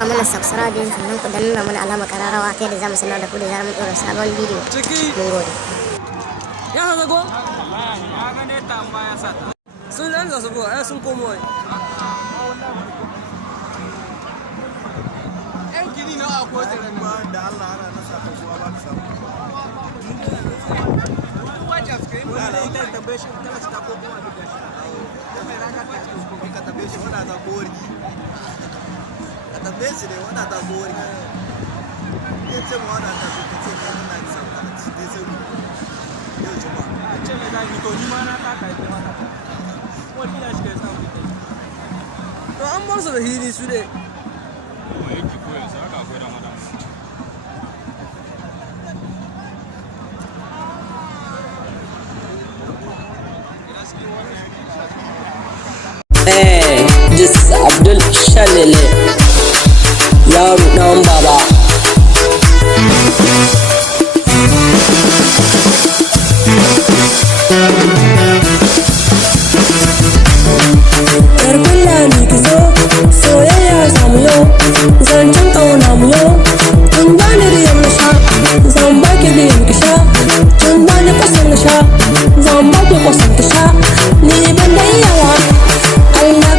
mana subscribe sannan ku danna mana alamar kararawa ta yadda zamu sanar da ku da zarar mun dora sabon bidiyo. Mun gode. Ya haka ko? Ya ga ne ta amma ya sata. Sun lanza su ko ai sun komo ai. Yan gini na akwai tsirin ba da Allah ana nasa ta kuwa ba ka samu. Wajen screen ba da ita tambaye shi kana ta ko kuma da shi. Da mai rana ta ce ko ka tambaye shi wanda ta gori. Ka tambaye shi ne wanda ta gori. Ya ce ma wanda ta ce kai kana da sauka dai sai yau jama'a. Ce mai da to ni ma na ta kai kuma ta. Wani ya shi kai samu kai. To an bar su da hili su ne. This is Abdul Shalele, yaro dan baba. Karkulla ni kizo, soyayya samu yau, zancen kauna mu yau. Tun bani riyar na sha, zan baki riyar ki sha. Tun bani kwasan na sha, zan baki kwasan ki sha. Ni ban da iyawa, Allah